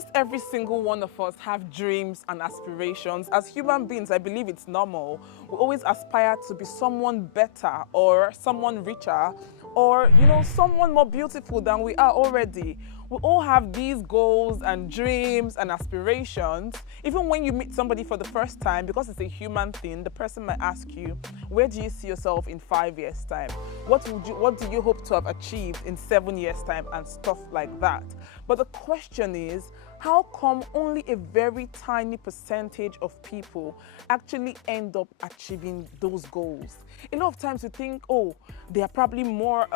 Almost every single one of us have dreams and aspirations. As human beings, I believe it's normal. We always aspire to be someone better or someone richer or, someone more beautiful than we are already. We all have these goals and dreams and aspirations. Even when you meet somebody for the first time, because it's a human thing, the person might ask you, where do you see yourself in 5 years' time? What do you hope to have achieved in 7 years' time, and stuff like that. But the question is, how come only a very tiny percentage of people actually end up achieving those goals? A lot of times we think, oh, they are probably more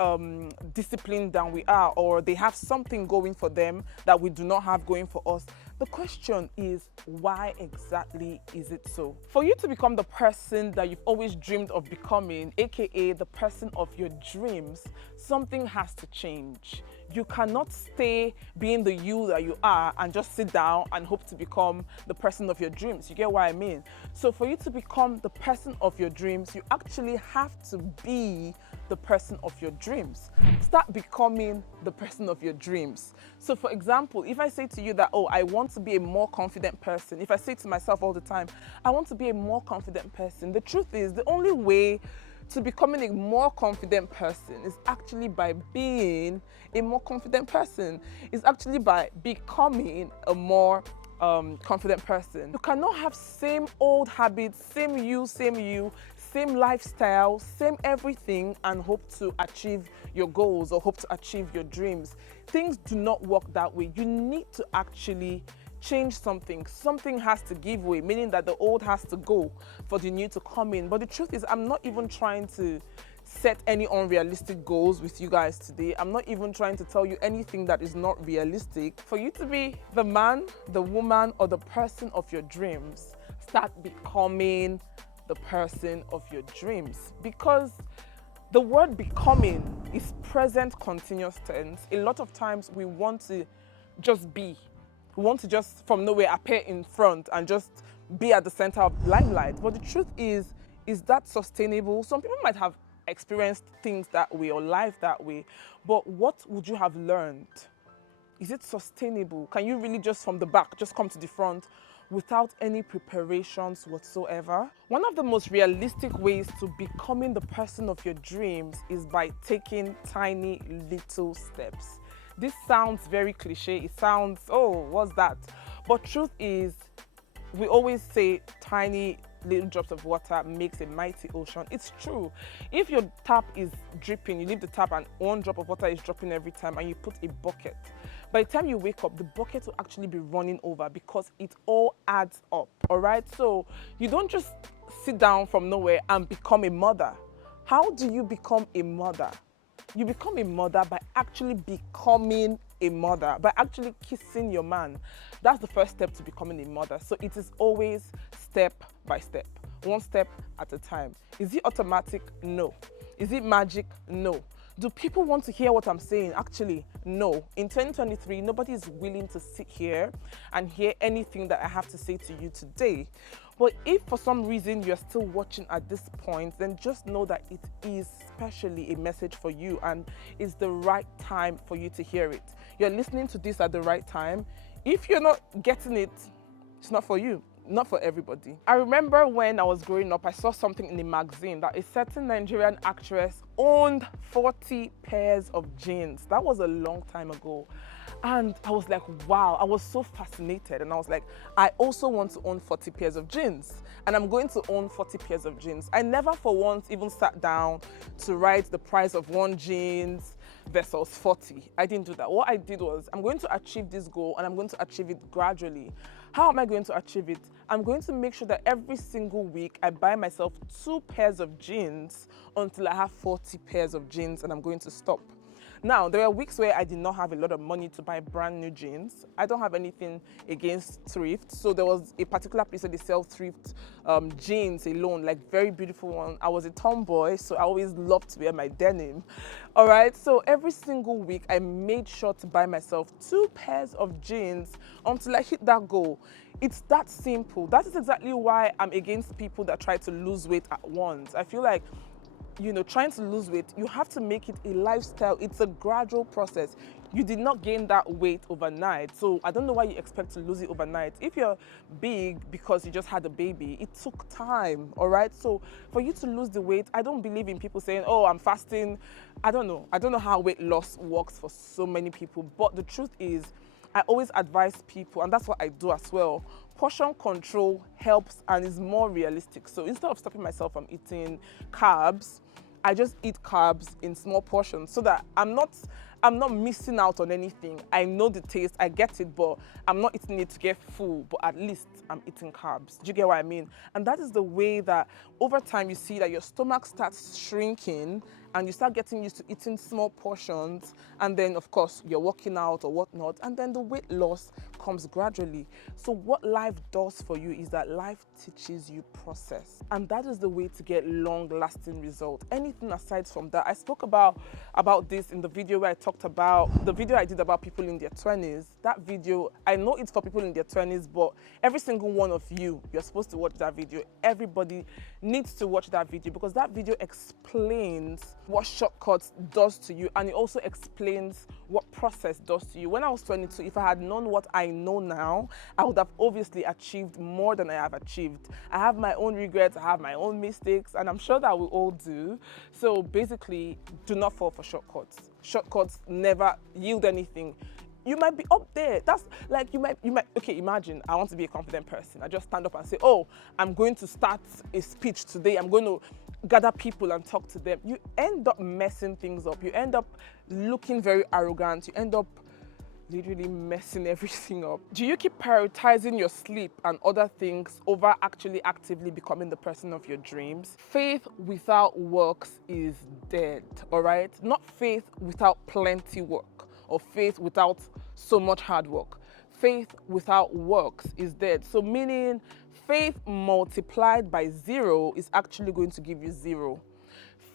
disciplined than we are, or they have something going for them that we do not have going for us. The question is, why exactly is it so? For you to become the person that you've always dreamed of becoming, aka the person of your dreams, something has to change. You cannot stay being the you that you are and just sit down and hope to become the person of your dreams. You get what I mean? So for you to become the person of your dreams, you actually have to be the person of your dreams. Start becoming the person of your dreams. So for example, if I say to you that, oh, I want to be a more confident person, if I say to myself all the time, I want to be a more confident person, the truth is the only way to becoming a more confident person is actually by being a more confident person. It's actually by becoming a more confident person. You cannot have same old habits, same lifestyle, same everything, and hope to achieve your goals or hope to achieve your dreams. Things do not work that way. You need to actually change something. Something has to give way, meaning that the old has to go for the new to come in. But the truth is, I'm not even trying to set any unrealistic goals with you guys today. I'm not even trying to tell you anything that is not realistic. For you to be the man, the woman, or the person of your dreams, start becoming the person of your dreams. Because the word becoming is present continuous tense. A lot of times we want to just be. We want to just from nowhere appear in front and just be at the center of the limelight. But the truth is that sustainable? Some people might have experienced things that way or life that way, but what would you have learned? Is it sustainable? Can you really just from the back, just come to the front without any preparations whatsoever? One of the most realistic ways to becoming the person of your dreams is by taking tiny little steps. This sounds very cliche. It sounds, oh, what's that? But truth is, we always say tiny little drops of water makes a mighty ocean. It's true. If your tap is dripping, you leave the tap and one drop of water is dropping every time, and you put a bucket. By the time you wake up, the bucket will actually be running over because it all adds up, all right? So you don't just sit down from nowhere and become a mother. How do you become a mother? You become a mother by actually becoming a mother, by actually kissing your man. That's the first step to becoming a mother. So it is always step by step, one step at a time. Is it automatic? No. Is it magic? No. Do people want to hear what I'm saying? Actually, no. In 2023, nobody is willing to sit here and hear anything that I have to say to you today. But if for some reason you're still watching at this point, then just know that it is specially a message for you and it's the right time for you to hear it. You're listening to this at the right time. If you're not getting it, it's not for you. Not for everybody. I remember when I was growing up, I saw something in a magazine that a certain Nigerian actress owned 40 pairs of jeans. That was a long time ago. And I was like, wow, I was so fascinated. And I was like, I also want to own 40 pairs of jeans. And I'm going to own 40 pairs of jeans. I never for once even sat down to write the price of one jeans versus 40. I didn't do that. What I did was, I'm going to achieve this goal and I'm going to achieve it gradually. How am I going to achieve it? I'm going to make sure that every single week I buy myself 2 pairs of jeans until I have 40 pairs of jeans, and I'm going to stop. Now, there were weeks where I did not have a lot of money to buy brand new jeans. I don't have anything against thrift. So there was a particular place where they sell thrift jeans alone, like very beautiful one. I was a tomboy, so I always loved to wear my denim. All right, so every single week I made sure to buy myself 2 pairs of jeans until I hit that goal. It's that simple. That is exactly why I'm against people that try to lose weight at once. I feel like, trying to lose weight, you have to make it a lifestyle. It's a gradual process. You did not gain that weight overnight. So I don't know why you expect to lose it overnight. If you're big because you just had a baby, it took time, all right? So for you to lose the weight, I don't believe in people saying, oh, I'm fasting. I don't know. I don't know how weight loss works for so many people. But the truth is, I always advise people, and that's what I do as well. Portion control helps and is more realistic. So instead of stopping myself from eating carbs, I just eat carbs in small portions so that I'm not missing out on anything. I know the taste, I get it, but I'm not eating it to get full, but at least I'm eating carbs. Do you get what I mean? And that is the way that over time you see that your stomach starts shrinking and you start getting used to eating small portions, and then of course you're working out or whatnot, and then the weight loss comes gradually. So what life does for you is that life teaches you process, and that is the way to get long-lasting results. Anything aside from that, I spoke about this in the video where I talked about the video I did about people in their 20s. That video, I know it's for people in their 20s, but every single one of you're supposed to watch that video. Everybody needs to watch that video because that video explains what shortcuts does to you, and it also explains what process does to you. When I was 22, if I had known what I know now, I would have obviously achieved more than I have achieved. I have my own regrets, I have my own mistakes, and I'm sure that we all do. So basically, do not fall for shortcuts. Shortcuts never yield anything. You might be up there. That's like you might, okay, imagine I want to be a confident person. I just stand up and say, oh, I'm going to start a speech today. I'm going to gather people and talk to them. You end up messing things up. You end up looking very arrogant. You end up literally messing everything up. Do you keep prioritizing your sleep and other things over actually actively becoming the person of your dreams? Faith without works is dead, all right? Not faith without plenty work or faith without so much hard work. Faith without works is dead. So meaning faith multiplied by 0 is actually going to give you 0.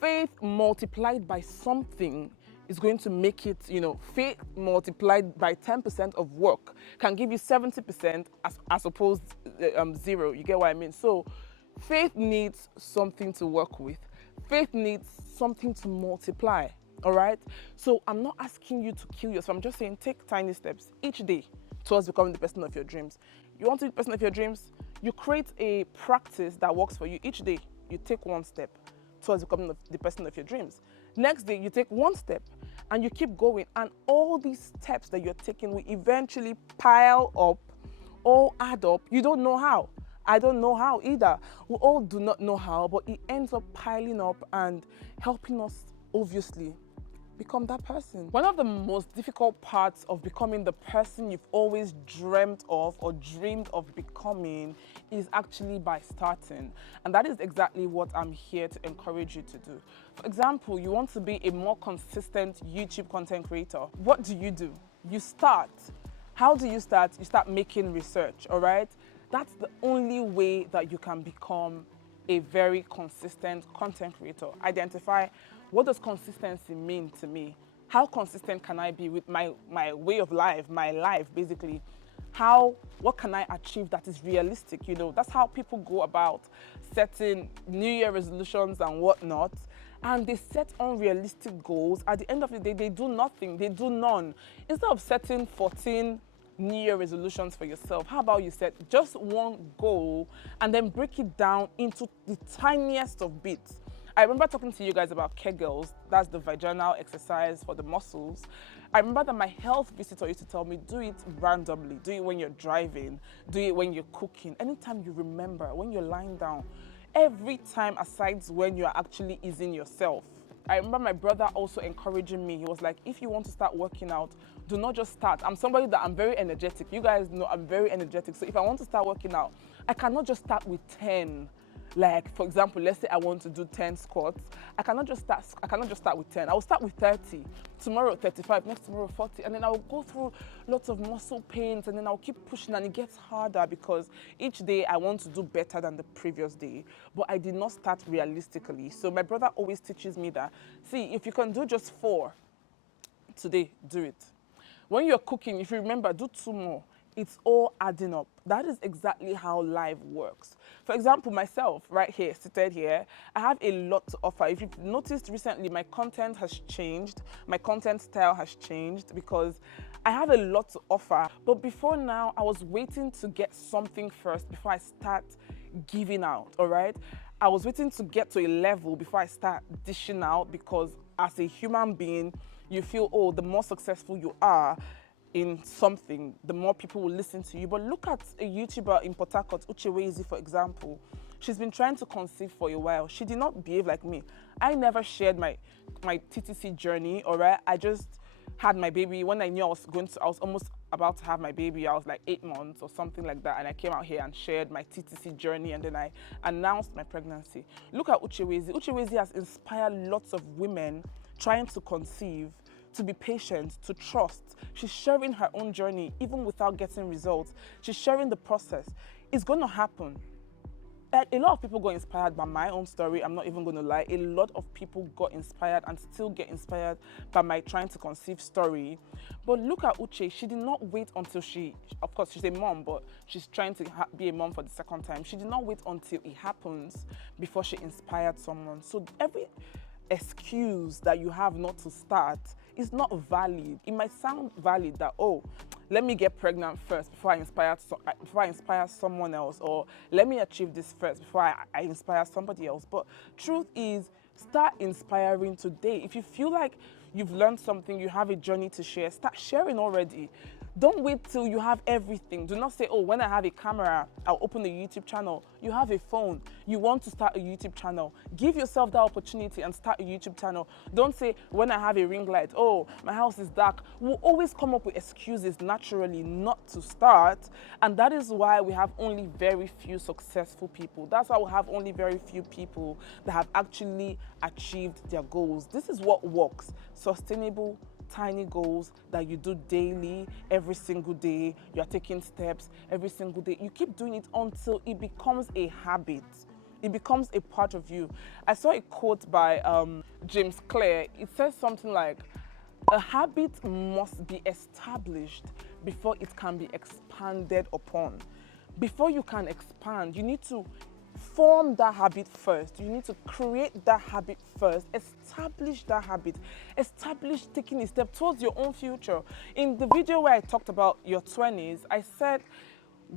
Faith multiplied by something is going to make it, faith multiplied by 10% of work can give you 70% as opposed to 0. You get what I mean? So faith needs something to work with. Faith needs something to multiply. All right? So I'm not asking you to kill yourself. I'm just saying take tiny steps each day towards becoming the person of your dreams. You want to be the person of your dreams? You create a practice that works for you. Each day, you take one step towards becoming the person of your dreams. Next day, you take one step and you keep going. And all these steps that you're taking will eventually pile up, all add up. You don't know how. I don't know how either. We all do not know how, but it ends up piling up and helping us, obviously, become that person. One of the most difficult parts of becoming the person you've always dreamt of or dreamed of becoming is actually by starting. And that is exactly what I'm here to encourage you to do. For example, you want to be a more consistent YouTube content creator. What do? You start. How do you start? You start making research, all right? That's the only way that you can become a very consistent content creator. Identify, what does consistency mean to me? How consistent can I be with my way of life, my life basically? What can I achieve that is realistic? That's how people go about setting New Year resolutions and whatnot. And they set unrealistic goals. At the end of the day, they do nothing, they do none. Instead of setting 14 New Year resolutions for yourself, how about you set just one goal and then break it down into the tiniest of bits? I remember talking to you guys about Kegels, that's the vaginal exercise for the muscles. I remember that my health visitor used to tell me, do it randomly, do it when you're driving, do it when you're cooking, anytime you remember, when you're lying down, every time aside when you're actually easing yourself. I remember my brother also encouraging me. He was like, if you want to start working out, do not just start. I'm somebody that I'm very energetic. You guys know I'm very energetic. So if I want to start working out, I cannot just start with 10. Like, for example, let's say I want to do 10 squats. I cannot just start with 10. I will start with 30. Tomorrow 35, next tomorrow 40. And then I will go through lots of muscle pains, and then I'll keep pushing, and it gets harder because each day I want to do better than the previous day. But I did not start realistically. So my brother always teaches me that, see, if you can do just 4 today, do it. When you're cooking, if you remember, do 2 more. it's all adding up. That is exactly how life works. For example, myself, right here, seated here, I have a lot to offer. If you've noticed recently, my content has changed. My content style has changed because I have a lot to offer. But before now, I was waiting to get something first before I start giving out, all right? I was waiting to get to a level before I start dishing out, because as a human being, you feel, oh, the more successful you are in something, the more people will listen to you. But look at a YouTuber in Port Harcourt, Uchewezi, for example. She's been trying to conceive for a while. She did not behave like me. I never shared my TTC journey, all right? I just had my baby. When I knew I was almost about to have my baby, I was like 8 months or something like that, and I came out here and shared my TTC journey, and then I announced my pregnancy. Look at Uchewezi. Uchewezi has inspired lots of women trying to conceive, to be patient, to trust. She's sharing her own journey even without getting results. She's sharing the process. It's going to happen. A lot of people got inspired by my own story. I'm not even going to lie. A lot of people got inspired and still get inspired by my trying to conceive story. But look at Uche. She did not wait until of course, she's a mom, but she's trying to be a mom for the second time. She did not wait until it happens before she inspired someone. So every excuse that you have not to start is not valid. It might sound valid that, oh, let me get pregnant first before I inspire someone else, or let me achieve this first before I inspire somebody else. But truth is, start inspiring today. If you feel like you've learned something, you have a journey to share, start sharing already. Don't wait till you have everything. Do not say, oh, when I have a camera, I'll open a YouTube channel. You have a phone. You want to start a YouTube channel. Give yourself that opportunity and start a YouTube channel. Don't say, when I have a ring light, oh, my house is dark. We'll always come up with excuses naturally not to start. And that is why we have only very few successful people. That's why we have only very few people that have actually achieved their goals. This is what works. Sustainable, tiny goals that you do daily, every single day. You're taking steps every single day. You keep doing it until it becomes a habit. It becomes a part of you. I saw a quote by James Clear. It says something like, a habit must be established before it can be expanded upon. Before you can expand, you need to form that habit first. You need to create that habit first. Establish that habit. Establish taking a step towards your own future. In the video where I talked about your 20s, I said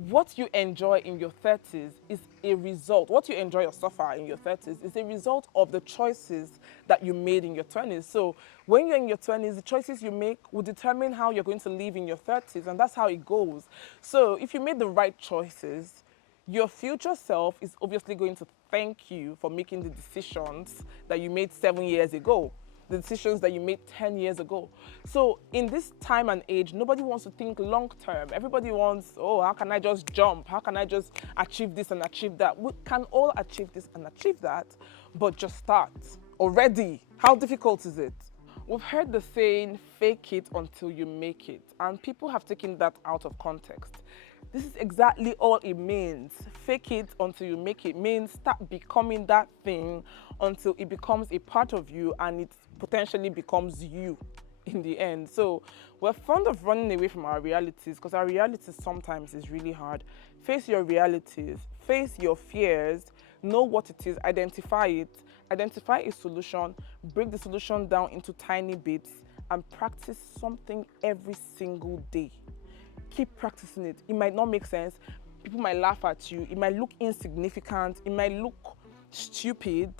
what you enjoy in your 30s is a result. What you enjoy or suffer in your 30s is a result of the choices that you made in your 20s. So when you're in your 20s, the choices you make will determine how you're going to live in your 30s, and that's how it goes. So if you made the right choices, your future self is obviously going to thank you for making the decisions that you made 7 years ago, the decisions that you made 10 years ago. So in this time and age, nobody wants to think long term. Everybody wants, oh, how can I just jump? How can I just achieve this and achieve that? We can all achieve this and achieve that, but just start already. How difficult is it? We've heard the saying, fake it until you make it, and people have taken that out of context. This is exactly all it means. Fake it until you make it means start becoming that thing until it becomes a part of you and it potentially becomes you in the end. So we're fond of running away from our realities because our realities sometimes is really hard. Face your realities, face your fears, know what it is, identify it, identify a solution, break the solution down into tiny bits, and practice something every single day. Keep practicing it. It might not make sense. People might laugh at you. It might look insignificant. It might look stupid.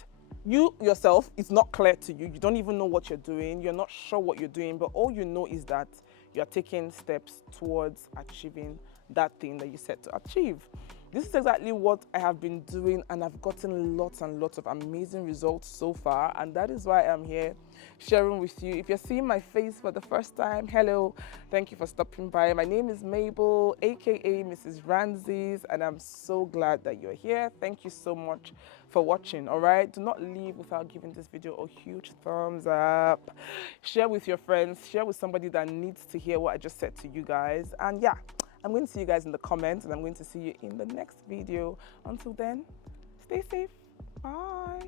You yourself, it's not clear to you. You don't even know what you're doing. You're not sure what you're doing, but all you know is that you're taking steps towards achieving that thing that you set to achieve. This is exactly what I have been doing, and I've gotten lots and lots of amazing results so far, and that is why I'm here sharing with you. If you're seeing my face for the first time, hello, thank you for stopping by. My name is Mabel, aka Mrs. Ramses, and I'm so glad that you're here. Thank you so much for watching. All right, do not leave without giving this video a huge thumbs up. Share with your friends, share with somebody that needs to hear what I just said to you guys, and yeah, I'm going to see you guys in the comments, and I'm going to see you in the next video. Until then, stay safe. Bye.